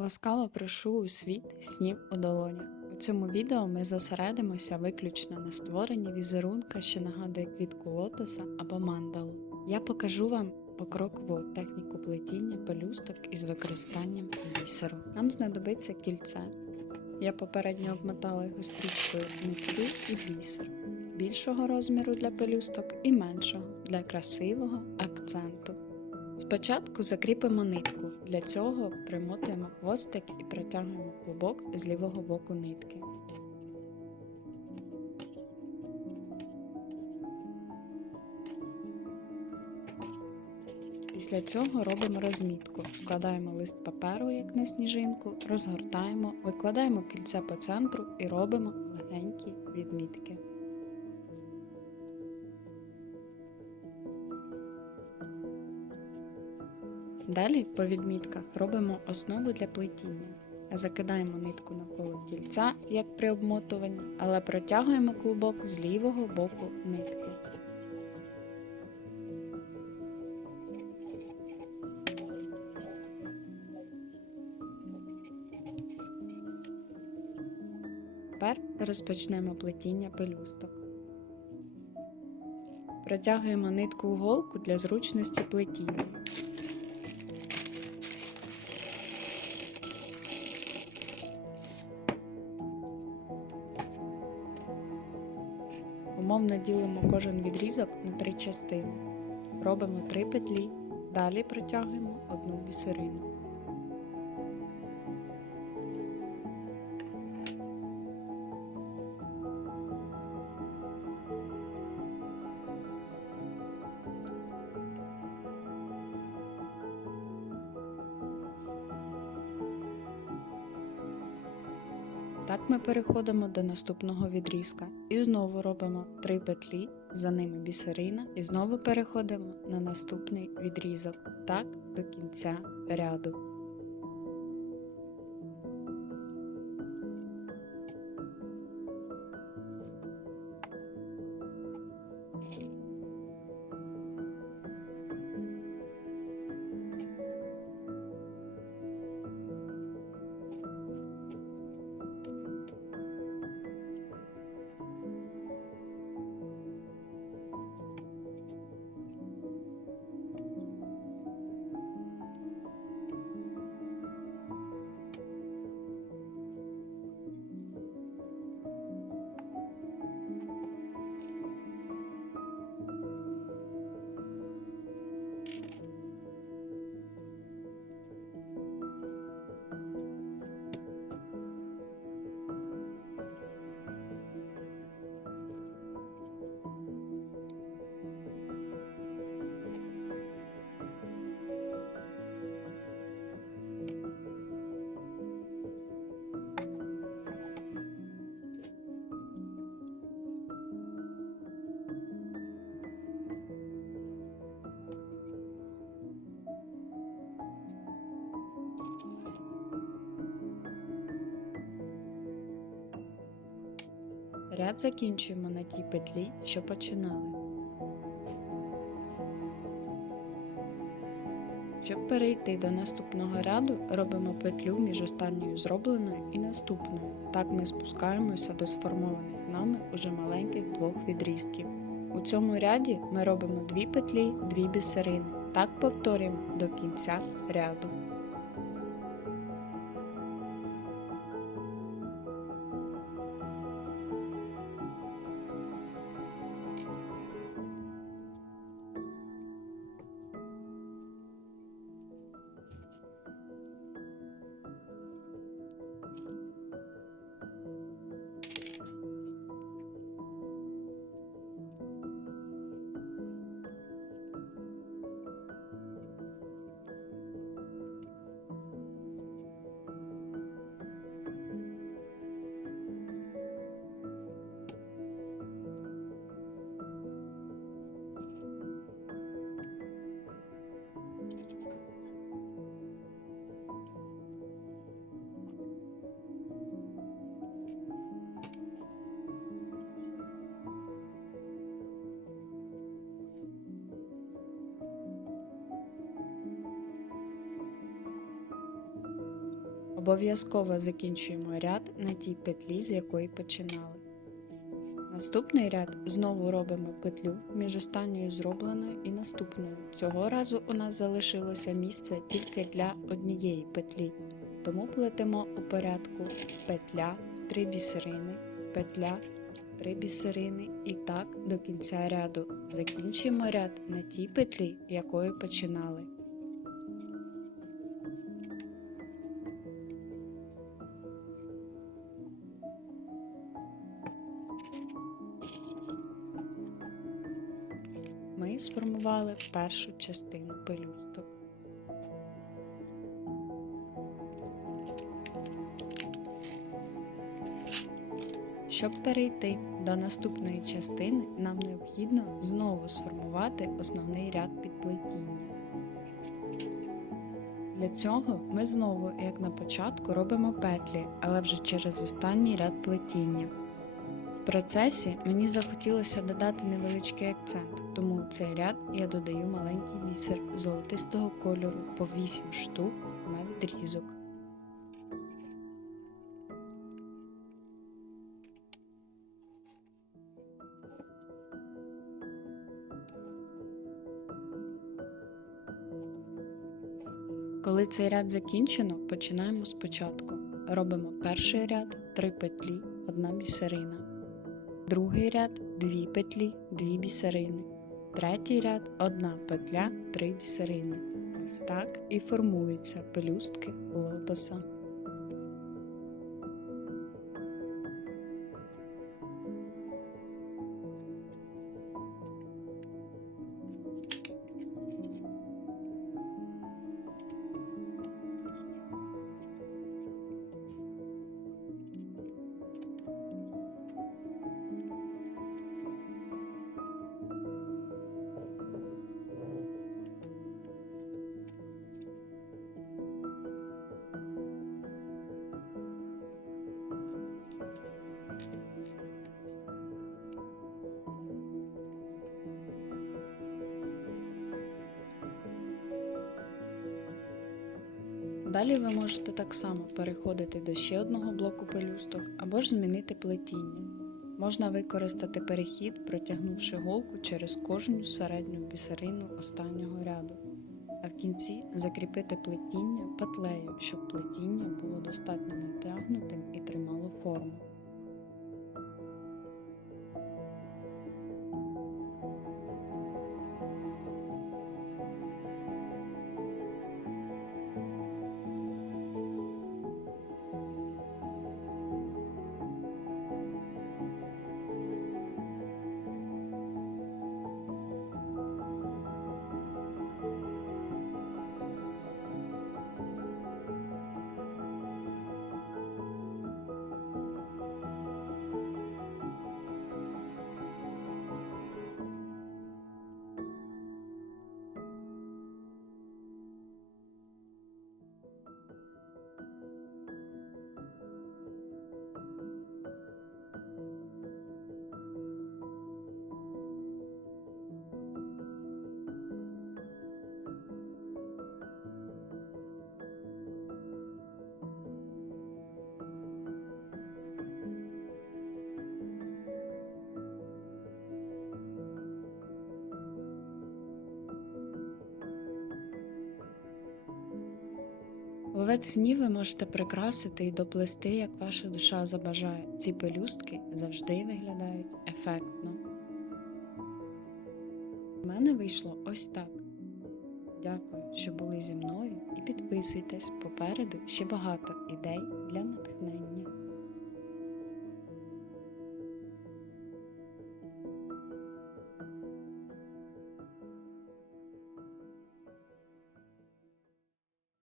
Ласкаво прошу у світ снів у долонях. У цьому відео ми зосередимося виключно на створенні візерунка, що нагадує квітку лотоса або мандалу. Я покажу вам покрокову техніку плетіння пелюсток із використанням бісеру. Нам знадобиться кільце. Я попередньо обмотала його стрічкою нитки і бісер. Більшого розміру для пелюсток і меншого для красивого акценту. Спочатку закріпимо нитку. Для цього примотуємо хвостик і протягуємо клубок з лівого боку нитки. Після цього робимо розмітку. Складаємо лист паперу, як на сніжинку, розгортаємо, викладаємо кільце по центру і робимо легенькі відмітки. Далі по відмітках робимо основу для плетіння. Закидаємо нитку навколо кільця, як при обмотуванні, але протягуємо клубок з лівого боку нитки. Тепер розпочнемо плетіння пелюсток. Протягуємо нитку у голку для зручності плетіння. Умовно ділимо кожен відрізок на три частини. Робимо три петлі, далі протягуємо одну бісерину. Так ми переходимо до наступного відрізка і знову робимо 3 петлі, за ними бісерина, і знову переходимо на наступний відрізок, так до кінця ряду. Ряд закінчуємо на тій петлі, що починали. Щоб перейти до наступного ряду, робимо петлю між останньою зробленою і наступною. Так ми спускаємося до сформованих нами уже маленьких двох відрізків. У цьому ряді ми робимо дві петлі, дві бісерини. Так повторюємо до кінця ряду. Обов'язково закінчуємо ряд на тій петлі, з якої починали. Наступний ряд знову робимо петлю між останньою зробленою і наступною. Цього разу у нас залишилося місце тільки для однієї петлі, тому плетемо у порядку петля, 3 бісерини, петля, 3 бісерини і так до кінця ряду. Закінчимо ряд на тій петлі, якою починали. Ми сформували першу частину пелюсток. Щоб перейти до наступної частини, нам необхідно знову сформувати основний ряд підплетіння. Для цього ми знову, як на початку, робимо петлі, але вже через останній ряд плетіння. В процесі мені захотілося додати невеличкий акцент, тому цей ряд я додаю маленький бісер золотистого кольору по 8 штук на відрізок. Коли цей ряд закінчено, починаємо спочатку. Робимо перший ряд, 3 петлі, 1 бісерина. Другий ряд 2 петлі, 2 бісерини. Третій ряд 1 петля, 3 бісерини. Ось так і формуються пелюстки лотоса. Далі ви можете так само переходити до ще одного блоку пелюсток або ж змінити плетіння. Можна використати перехід, протягнувши голку через кожну середню бісерину останнього ряду, а в кінці закріпити плетіння петлею, щоб плетіння було достатньо натягнутим і тримало форму. Ловець снів ви можете прикрасити і доплести, як ваша душа забажає. Ці пелюстки завжди виглядають ефектно. У мене вийшло ось так. Дякую, що були зі мною, і підписуйтесь попереду ще багато ідей для натхнення.